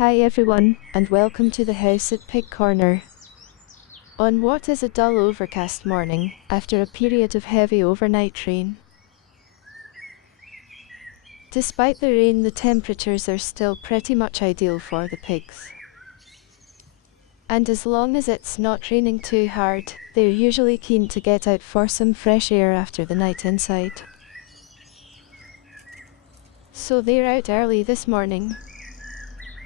Hi everyone, and welcome to the house at Pig Corner. On what is a dull overcast morning, after a period of heavy overnight rain. Despite the rain, the temperatures are still pretty much ideal for the pigs. And as long as it's not raining too hard, they're usually keen to get out for some fresh air after the night inside. So they're out early this morning.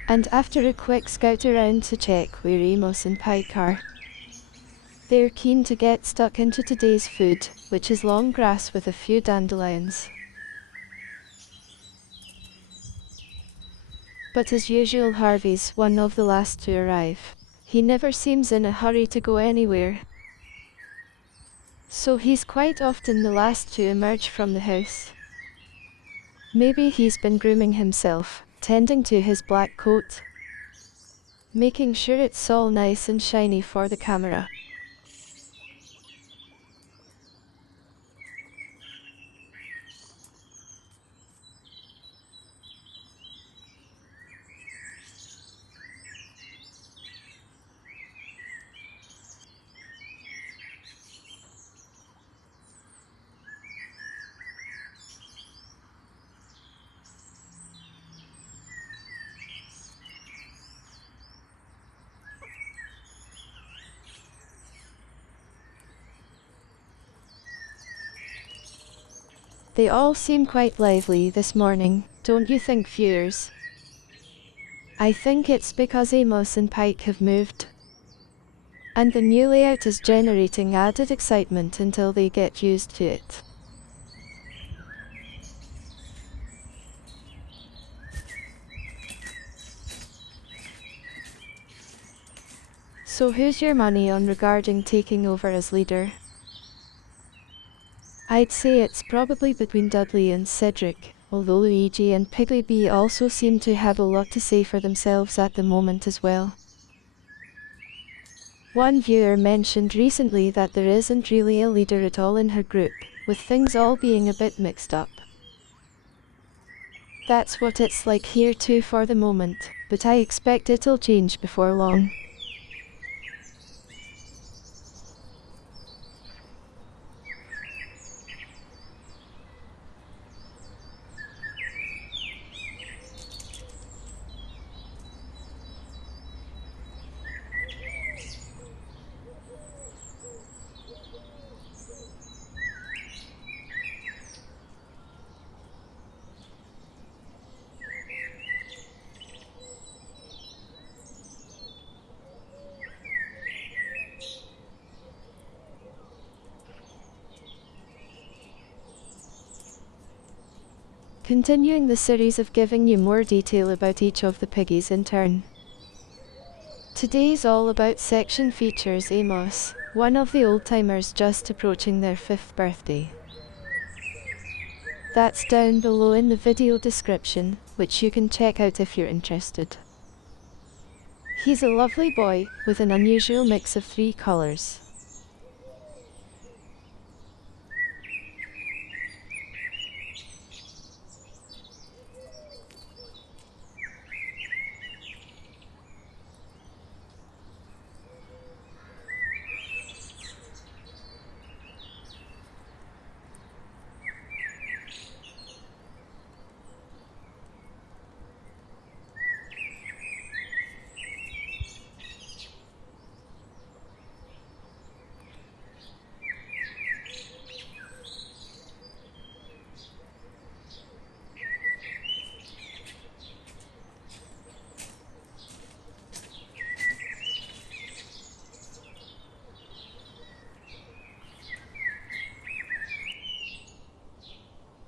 And after a quick scout around to check where Amos and Pike are, they're keen to get stuck into today's food, which is long grass with a few dandelions. But as usual, Harvey's one of the last to arrive. He never seems in a hurry to go anywhere. So he's quite often the last to emerge from the house. Maybe he's been grooming himself, tending to his black coat, making sure it's all nice and shiny for the camera. They all seem quite lively this morning, don't you think, viewers? I think it's because Amos and Pike have moved. And the new layout is generating added excitement until they get used to it. So who's your money on regarding taking over as leader? I'd say it's probably between Dudley and Cedric, although Luigi and Piggly B also seem to have a lot to say for themselves at the moment as well. One viewer mentioned recently that there isn't really a leader at all in her group, with things all being a bit mixed up. That's what it's like here too for the moment, but I expect it'll change before long. Continuing the series of giving you more detail about each of the piggies in turn. Today's All About section features Amos, one of the old-timers just approaching their 5th birthday. That's down below in the video description, which you can check out if you're interested. He's a lovely boy, with an unusual mix of 3 colours.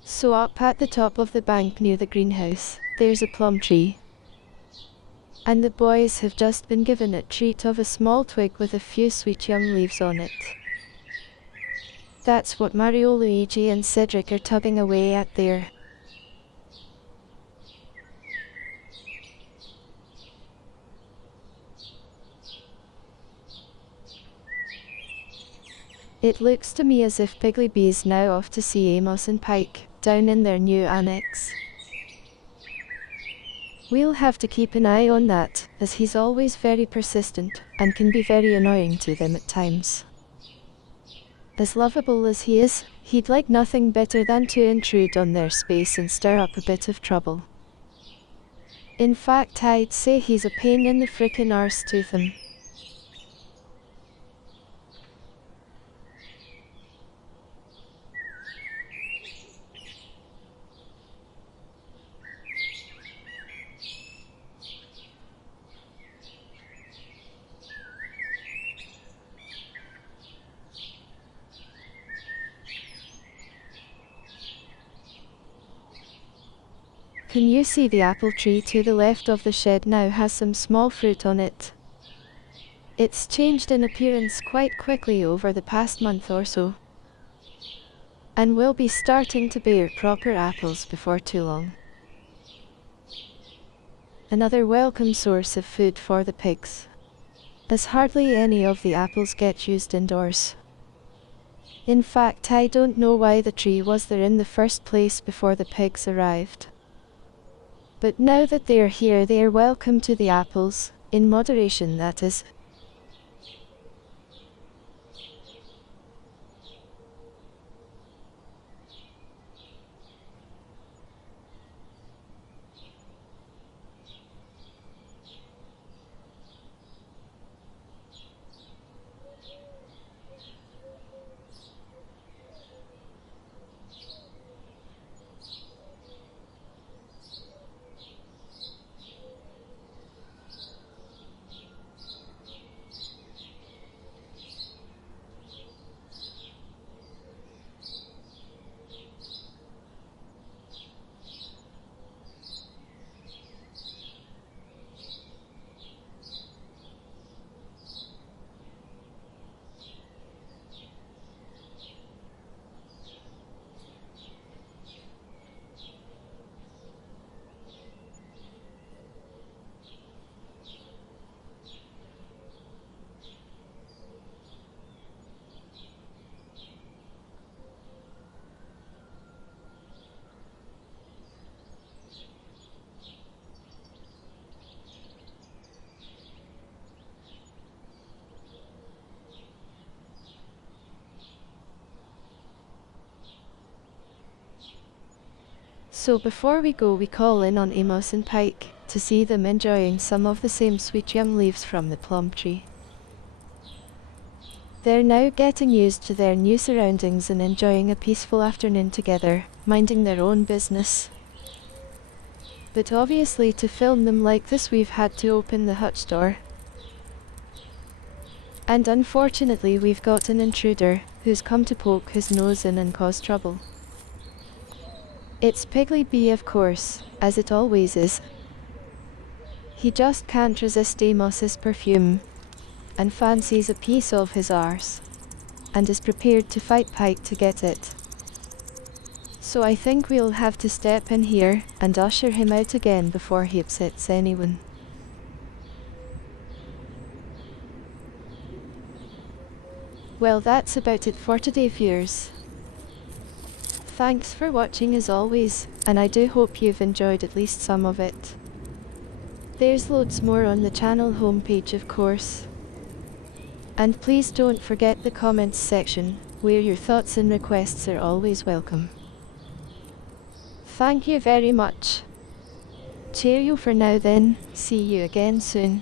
So up at the top of the bank near the greenhouse, there's a plum tree. And the boys have just been given a treat of a small twig with a few sweet young leaves on it. That's what Mario, Luigi and Cedric are tugging away at there. It looks to me as if Piggly B's now off to see Amos and Pike, down in their new annex. We'll have to keep an eye on that, as he's always very persistent, and can be very annoying to them at times. As lovable as he is, he'd like nothing better than to intrude on their space and stir up a bit of trouble. In fact, I'd say he's a pain in the frickin' arse to them. Can you see the apple tree to the left of the shed now has some small fruit on it? It's changed in appearance quite quickly over the past month or so, and will be starting to bear proper apples before too long. Another welcome source of food for the pigs, as hardly any of the apples get used indoors. In fact, I don't know why the tree was there in the first place before the pigs arrived. But now that they're here, they're welcome to the apples, in moderation that is. So before we go, we call in on Amos and Pike, to see them enjoying some of the same sweet young leaves from the plum tree. They're now getting used to their new surroundings and enjoying a peaceful afternoon together, minding their own business. But obviously to film them like this we've had to open the hutch door. And unfortunately we've got an intruder, who's come to poke his nose in and cause trouble. It's Piggly B, of course, as it always is. He just can't resist Amos's perfume, and fancies a piece of his arse, and is prepared to fight Pike to get it. So I think we'll have to step in here, and usher him out again before he upsets anyone. Well, that's about it for today, viewers. Thanks for watching as always, and I do hope you've enjoyed at least some of it. There's loads more on the channel homepage, of course. And please don't forget the comments section, where your thoughts and requests are always welcome. Thank you very much. Cheerio for now then, see you again soon.